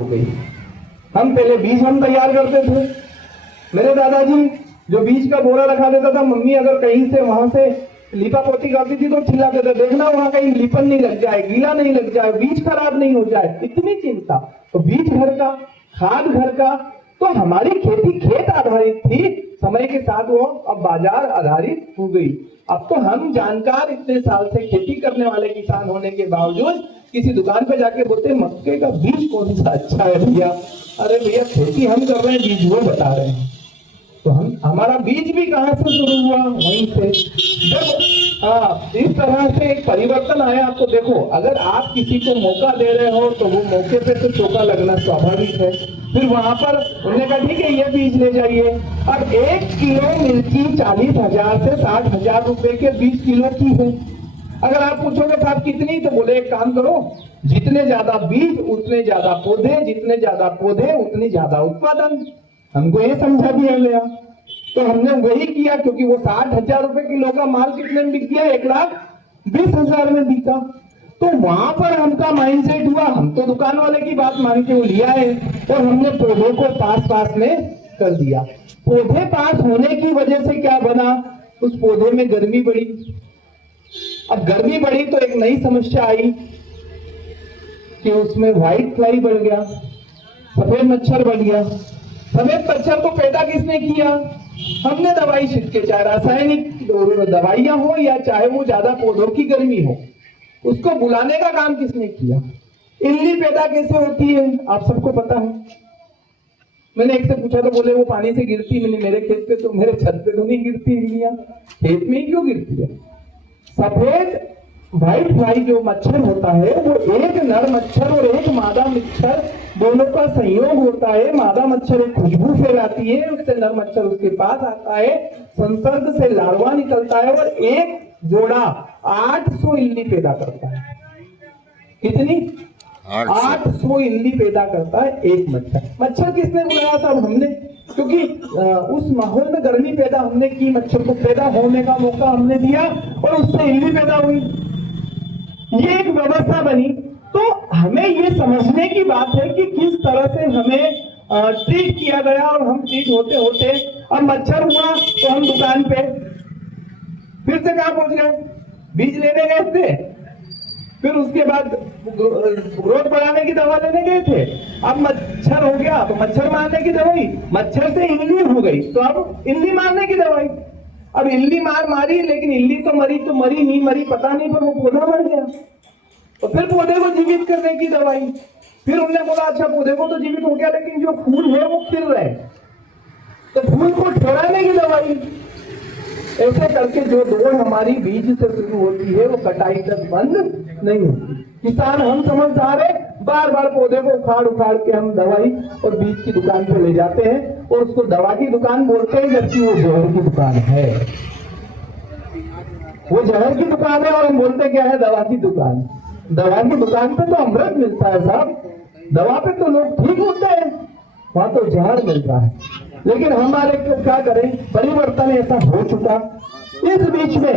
हो गई। हम पहले बीज हम तैयार करते थे। मेरे दादाजी जो बीज का बोरा रखा देता था, मम्मी अगर कहीं से वहां से लीपा पोती करती थी तो चिल्लाते थे, देखना वहां कहीं लीपन नहीं लग जाए, गीला नहीं लग जाए, बीज खराब नहीं हो जाए। इतनी चिंता। तो बीज घर का, खाद घर का। तो हमारी खेती खेत आधारित थी, समय के साथ वो अब बाजार आधारित हो गई। अब तो हम जानकार इतने साल से खेती करने वाले किसान होने के बावजूद किसी दुकान पे जाके बोलते मक्के का बीज कौन सा अच्छा है भैया। अरे भैया खेती हम कर रहे हैं, बीज वो बता रहे हैं। तो हमारा बीज भी कहां से शुरू हुआ, वहीं से। जब इस तरह से एक परिवर्तन आया। तो देखो, अगर आप किसी को मौका दे रहे हो तो वो मौके पे तो चौका लगना स्वाभाविक है। फिर वहां पर उन्होंने कहा ठीक है ये बीज ले जाइए। अब 1 किलो मिर्ची 40,000 से 60,000 रुपए के 20 किलो की है। अगर आप पूछोगे साहब कितनी, तो बोले एक काम करो, जितने ज्यादा बीज उतने ज्यादा पौधे, जितने ज्यादा पौधे उतनी ज्यादा उत्पादन। हमको ये समझा दिया गया। तो हमने वही किया, क्योंकि वो 60,000 रुपए किलो का माल कितने में बिक गया, 1,20,000 में बिका। तो वहां पर हमका माइंडसेट हुआ, हम तो दुकान वाले की बात मान के वो लिया है और हमने पौधों को पास में कर दिया। पौधे पास होने की वजह से क्या बना, उस पौधे में गर्मी बढ़ी। अब गर्मी बढ़ी तो एक नई समस्या आई कि उसमें व्हाइट फ्लाई बढ़ गया, सफेद मच्छर बढ़ गया। सफेद मच्छर को पैदा किसने किया, हमने दवाई छिड़के, चाहे रासायनिक दवाइयां हो या चाहे वो ज्यादा पौधों की गर्मी हो, उसको बुलाने का काम किसने किया। इल्ली पैदा कैसे होती है आप सबको पता है। मैंने एक से पूछा तो बोले वो पानी से गिरती। मैंने मेरे खेत पे तो, मेरे छत पे तो नहीं गिरती इल्लियां, खेत में ही क्यों गिरती है। सफेद व्हाइट फ्लाई जो मच्छर होता है वो एक नर मच्छर और एक मादा मच्छर दोनों का संयोग होता है। मादा मच्छर एक खुशबू फैलाती है, उससे नर मच्छर उसके पास आता है, संसर्ग से लार्वा निकलता है और एक जोड़ा 800 इल्ली पैदा करता है। कितनी, 800 इल्ली पैदा करता है एक मच्छर। मच्छर किसने बुलाया था, हमने, क्योंकि उस माहौल में गर्मी पैदा हमने की, मच्छर को पैदा होने का मौका हमने दिया और उससे इल्ली पैदा हुई। ये एक व्यवस्था बनी। तो हमें ये समझने की बात है कि किस तरह से हमें ट्रीट किया गया और हम ट्रीट होते होते अब मच्छर हुआ तो हम दुकान पे फिर से कहां पहुंच गए, बीज लेने गए थे, फिर उसके बाद ग्रोथ बढ़ाने की दवा लेने गए थे। अब मच्छर हो गया तो मच्छर मारने की दवाई, मच्छर से इल्ली हो गई तो अब इल्ली मारने की दवाई। अब इल्ली मारी, लेकिन इल्ली तो मरी नहीं मरी पता नहीं, पर वो पौधा मर गया। तो फिर पौधे को जीवित करने की दवाई। फिर उन्होंने बोला अच्छा पौधे को तो जीवित हो गया, लेकिन जो फूल है वो खिल रहे, तो फूल को ठहराने की दवाई। ऐसे करके जो दौड़ हमारी बीज से शुरू होती है वो कटाई तक बंद नहीं होती। किसान हम समझदार है, बार बार पौधे को उखाड़ के हम दवाई और बीज की दुकान पे ले जाते हैं और उसको दवा की दुकान बोलते हैं, जबकि वो जहर की दुकान है। वो जहर की दुकान है और हम बोलते क्या है, दवा की दुकान। दवा की दुकान पे तो अमृत मिलता है साहब, दवा पे तो लोग ठीक होते हैं, वहां तो जहर मिलता है। लेकिन हमारे को क्या करें, परिवर्तन ऐसा हो चुका। इस बीच में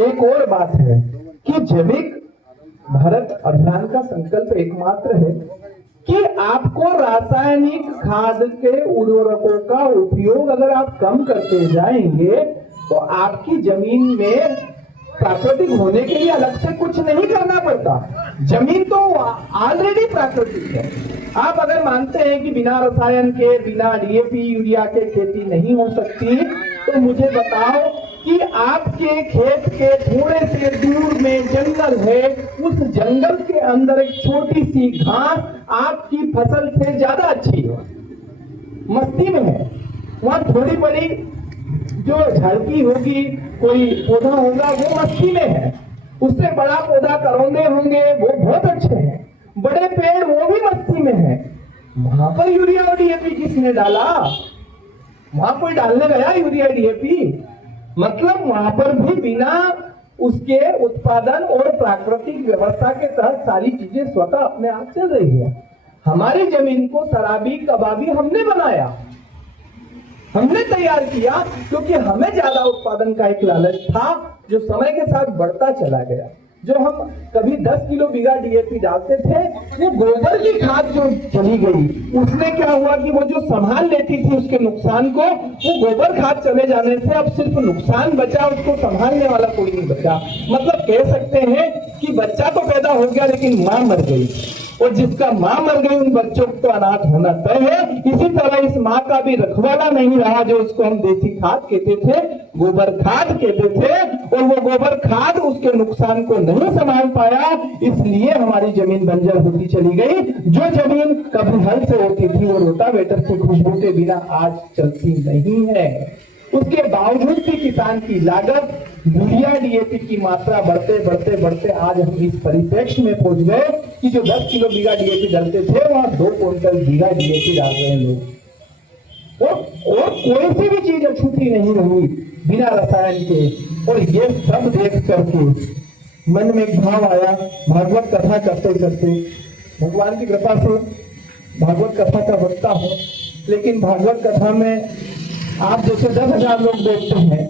एक और बात है कि जैविक भारत अभियान का संकल्प एकमात्र है कि आपको रासायनिक खाद के उर्वरकों का उपयोग अगर आप कम करते जाएंगे तो आपकी जमीन में प्राकृतिक होने के लिए अलग से कुछ नहीं करना पड़ता। जमीन तो ऑलरेडी प्राकृतिक है। आप अगर मानते हैं कि बिना रसायन के, बिना डीएपी यूरिया के खेती नहीं हो सकती, तो मुझे बताओ कि आपके खेत के थोड़े से दूर में जंगल है, उस जंगल के अंदर एक छोटी सी घास आपकी फसल से ज्यादा अच्छी है, मस्ती में है। वहां थोड़ी बड़ी जो झाड़की होगी, कोई पौधा होगा, वो मस्ती में है। उससे बड़ा पौधा करौंदे होंगे, वो बहुत अच्छे हैं। बड़े पेड़ वो भी मस्ती में है। वहां पर यूरिया और डीएपी किसने डाला, वहां कोई डालने गया यूरिया डीएपी, मतलब वहां पर भी बिना उसके उत्पादन और प्राकृतिक व्यवस्था के तहत सारी चीजें स्वतः अपने आप चल रही है। हमारी जमीन को शराबी कबाबी हमने बनाया, हमने तैयार किया, क्योंकि हमें ज्यादा उत्पादन का एक लालच था जो समय के साथ बढ़ता चला गया। जो हम कभी 10 किलो बीघा डीएपी डालते थे, वो गोबर की खाद जो चली गई, उसमें क्या हुआ कि वो जो संभाल लेती थी उसके नुकसान को, वो गोबर खाद चले जाने से अब सिर्फ नुकसान बचा, उसको संभालने वाला कोई नहीं बचा। मतलब कह सकते हैं कि बच्चा तो पैदा हो गया लेकिन मां मर गई, और जिसका मां मर गई उन बच्चों को तो अनाथ होना तय है। इसी तरह इस मां का भी रखवाला नहीं रहा, जो उसको हम देसी खाद कहते थे, गोबर खाद कहते थे, और वो गोबर खाद उसके नुकसान को नहीं संभाल पाया, इसलिए हमारी जमीन बंजर होती चली गई। जो जमीन कभी हल से होती थी वो रोटावेटर की खुशबू के बिना आज चलती नहीं है। उसके बावजूद भी किसान की लागत, यूरिया डीएपी की मात्रा बढ़ते बढ़ते बढ़ते आज हम इस परिप्रेक्ष्य में पहुंच गए कि जो 10 किलो बीघा डीएपी डालते थे वहां 2 क्विंटल बीघा डीएपी डाल रहे हैं लोग, और कोई सी भी चीज अछूती नहीं रही बिना रसायन के। और ये सब देख करके मन में एक भाव आया, भागवत कथा करते करते, भगवान की कृपा से भागवत कथा का वक्ता हूं, लेकिन भागवत कथा में आप जैसे 10,000 लोग देखते हैं,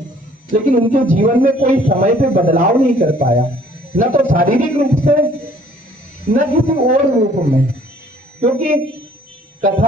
लेकिन उनके जीवन में कोई समय पे बदलाव नहीं कर पाया, न तो शारीरिक रूप से न किसी और रूप में, क्योंकि कथा